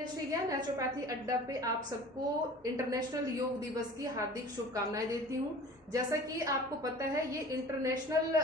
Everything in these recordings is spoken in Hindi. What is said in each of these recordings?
श्री ज्ञान नेचुरोपैथी अड्डा पे आप सबको इंटरनेशनल योग दिवस की हार्दिक शुभकामनाएं देती हूँ। जैसा कि आपको पता है, ये इंटरनेशनल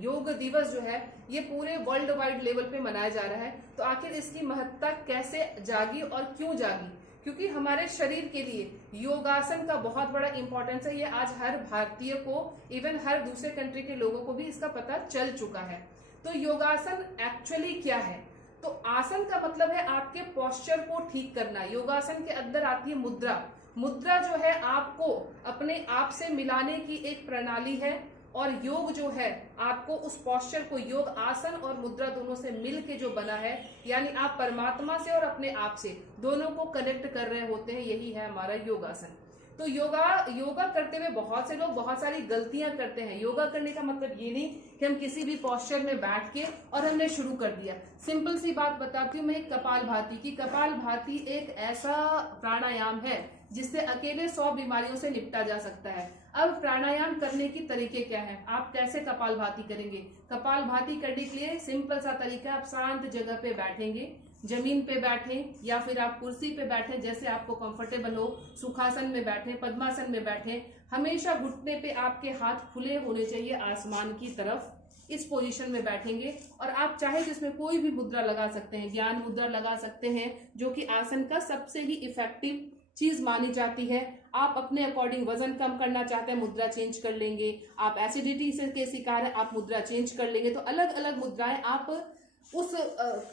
योग दिवस जो है ये पूरे वर्ल्ड वाइड लेवल पे मनाया जा रहा है। तो आखिर इसकी महत्ता कैसे जागी और क्यों जागी? क्योंकि हमारे शरीर के लिए योगासन का बहुत बड़ा इंपॉर्टेंस है। ये आज हर भारतीय को, इवन हर दूसरे कंट्री के लोगों को भी इसका पता चल चुका है। तो योगासन एक्चुअली क्या है? तो आसन का मतलब है आपके पोस्चर को ठीक करना। योगासन के अंदर आती है मुद्रा। मुद्रा जो है आपको अपने आप से मिलाने की एक प्रणाली है, और योग जो है आपको उस पोस्चर को, योग आसन और मुद्रा दोनों से मिल के जो बना है, यानी आप परमात्मा से और अपने आप से दोनों को कनेक्ट कर रहे होते हैं। यही है हमारा योगासन। तो योगा करते हुए बहुत से लोग बहुत सारी गलतियां करते हैं। योगा करने का मतलब ये नहीं कि हम किसी भी पोस्चर में बैठ के और हमने शुरू कर दिया। सिंपल सी बात बताती हूँ मैं एक कपालभाति की। कपालभाति एक ऐसा प्राणायाम है जिससे अकेले 100 बीमारियों से निपटा जा सकता है। अब प्राणायाम करने की तरीके क्या है, आप कैसे कपालभाति करेंगे? कपालभाति करने के लिए सिंपल सा तरीका, आप शांत जगह पे बैठेंगे, जमीन पे बैठें या फिर आप कुर्सी पे बैठें, जैसे आपको कंफर्टेबल हो। सुखासन में बैठें, पद्मासन में बैठें। हमेशा घुटने पे आपके हाथ खुले होने चाहिए आसमान की तरफ। इस पोजीशन में बैठेंगे और आप चाहे जिसमें कोई भी मुद्रा लगा सकते हैं। ज्ञान मुद्रा लगा सकते हैं, जो कि आसन का सबसे ही इफेक्टिव चीज मानी जाती है। आप अपने अकॉर्डिंग वजन कम करना चाहते हैं, मुद्रा चेंज कर लेंगे। आप एसिडिटी से के शिकार है, आप मुद्रा चेंज कर लेंगे। तो अलग अलग मुद्राएं आप उस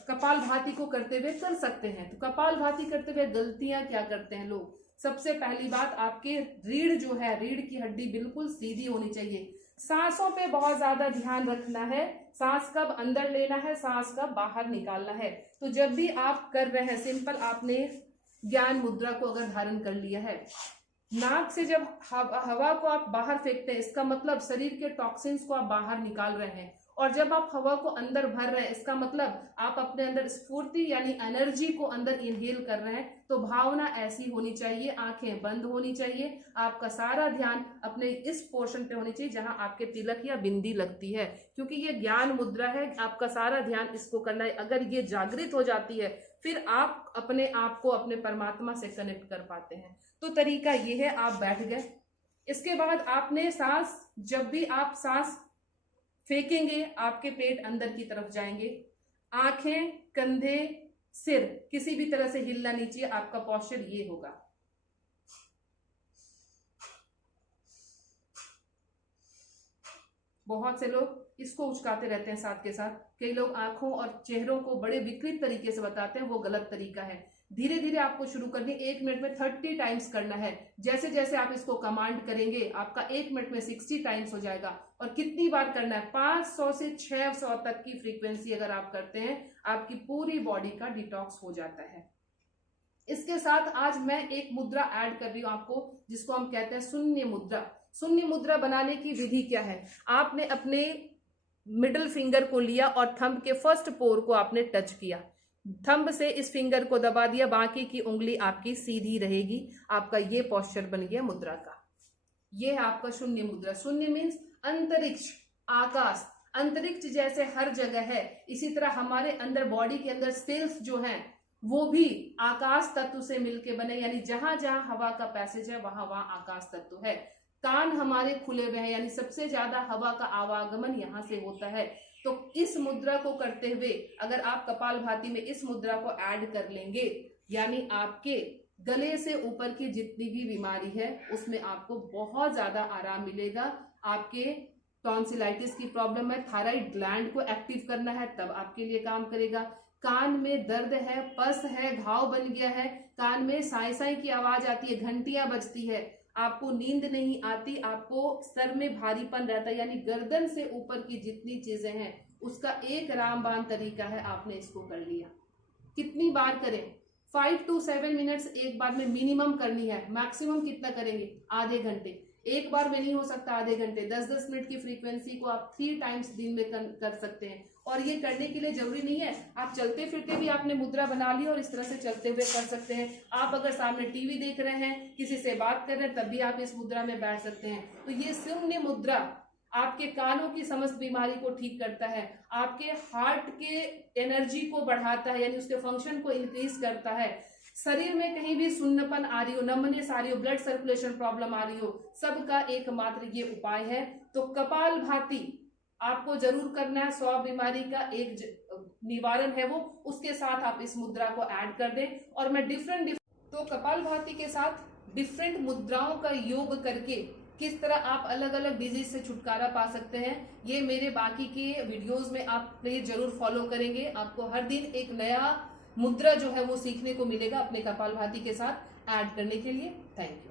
कपालभाति को करते हुए कर सकते हैं। तो कपालभाति करते हुए गलतियां क्या करते हैं लोग? सबसे पहली बात, आपके रीढ़ जो है, रीढ़ की हड्डी बिल्कुल सीधी होनी चाहिए। सांसों पे बहुत ज्यादा ध्यान रखना है। सांस कब अंदर लेना है, सांस कब बाहर निकालना है। तो जब भी आप कर रहे हैं, सिंपल आपने ज्ञान मुद्रा को अगर धारण कर लिया है, नाक से जब हवा को आप बाहर फेंकते हैं, इसका मतलब शरीर के टॉक्सिन्स को आप बाहर निकाल रहे हैं। और जब आप हवा को अंदर भर रहे हैं, इसका मतलब आप अपने अंदर स्फूर्ति यानी एनर्जी को अंदर इनहेल कर रहे हैं। तो भावना ऐसी होनी चाहिए, आंखें बंद होनी चाहिए, आपका सारा ध्यान अपने इस पोर्शन पे होनी चाहिए जहां आपके तिलक या बिंदी लगती है, क्योंकि ये ज्ञान मुद्रा है। आपका सारा ध्यान इसको करना है। अगर ये जागृत हो जाती है, फिर आप अपने आप को अपने परमात्मा से कनेक्ट कर पाते हैं। तो तरीका ये है, आप बैठ गए। इसके बाद आपने सांस, जब भी आप सांस फेंकेंगे, आपके पेट अंदर की तरफ जाएंगे। आंखें, कंधे, सिर किसी भी तरह से हिलना नहीं चाहिए। आपका पोस्चर ये होगा। बहुत से लोग इसको उचकाते रहते हैं साथ के साथ। कई लोग आंखों और चेहरों को बड़े विकृत तरीके से बताते हैं, वो गलत तरीका है। धीरे धीरे आपको शुरू करनी। 1 मिनट में 30 टाइम्स करना है। जैसे जैसे आप इसको कमांड करेंगे, आपका 1 मिनट में 60 टाइम्स हो जाएगा। और कितनी बार करना है? 500 से 600 तक की फ्रीक्वेंसी अगर आप करते हैं, आपकी पूरी बॉडी का डिटॉक्स हो जाता है। इसके साथ आज मैं एक मुद्रा ऐड कर रही हूं आपको, जिसको हम कहते हैं शून्य मुद्रा। शून्य मुद्रा बनाने की विधि क्या है? आपने अपने मिडिल फिंगर को लिया और थंब के फर्स्ट पोर को आपने टच किया। थंब से इस फिंगर को दबा दिया, बाकी की उंगली आपकी सीधी रहेगी। आपका ये पोस्चर बन गया मुद्रा का। ये है आपका शून्य मुद्रा। शून्य मीन्स अंतरिक्ष, आकाश। अंतरिक्ष जैसे हर जगह है, इसी तरह हमारे अंदर, बॉडी के अंदर सेल्स जो हैं वो भी आकाश तत्व से मिलके बने, यानी जहां जहां हवा का पैसेज है वहां वहां आकाश तत्व है। कान हमारे खुले हुए हैं, यानी सबसे ज्यादा हवा का आवागमन यहां से होता है। तो इस मुद्रा को करते हुए अगर आप कपालभाति में इस मुद्रा को ऐड कर लेंगे, यानी आपके गले से ऊपर की जितनी भी बीमारी है उसमें आपको बहुत ज्यादा आराम मिलेगा। आपके टॉन्सिलाइटिस की प्रॉब्लम है, थायराइड ग्लैंड को एक्टिव करना है, तब आपके लिए काम करेगा। कान में दर्द है, पस है, घाव बन गया है, कान में साई साई की आवाज आती है, घंटियां बजती है, आपको नींद नहीं आती, आपको सर में भारीपन रहता है, यानी गर्दन से ऊपर की जितनी चीजें हैं उसका एक रामबाण तरीका है। आपने इसको कर लिया। कितनी बार करें? 5 to 7 मिनट्स एक बार में मिनिमम करनी है। मैक्सिमम कितना करेंगे? आधे घंटे। एक बार में नहीं हो सकता, आधे घंटे। 10-10 मिनट की फ्रीक्वेंसी को आप 3 टाइम्स दिन में कर सकते हैं। और ये करने के लिए जरूरी नहीं है आप चलते फिरते भी आपने मुद्रा बना ली और इस तरह से चलते हुए कर सकते हैं। आप अगर सामने टीवी देख रहे हैं, किसी से बात कर रहे हैं, तब भी आप इस मुद्रा में बैठ सकते हैं। तो ये शून्य मुद्रा आपके कानों की समस्त बीमारी को ठीक करता है, आपके हार्ट के एनर्जी को बढ़ाता है, यानी उसके फंक्शन को इंक्रीज करता है, शरीर में कहीं भी सुन्नपन आ रही हो, नमनेस आ रही हो, ब्लड सर्कुलेशन प्रॉब्लम आ रही हो, सबका एकमात्र ये उपाय है। तो कपालभाति आपको जरूर करना है। 100 बीमारी का एक निवारण है वो, उसके साथ आप इस मुद्रा को ऐड कर दें। और मैं तो कपालभाति के साथ डिफरेंट मुद्राओं का योग करके किस तरह आप अलग अलग डिजीज से छुटकारा पा सकते हैं, ये मेरे बाकी के वीडियोस में आप प्लीज जरूर फॉलो करेंगे। आपको हर दिन एक नया मुद्रा जो है वो सीखने को मिलेगा अपने कपालभाति के साथ ऐड करने के लिए। Thank you.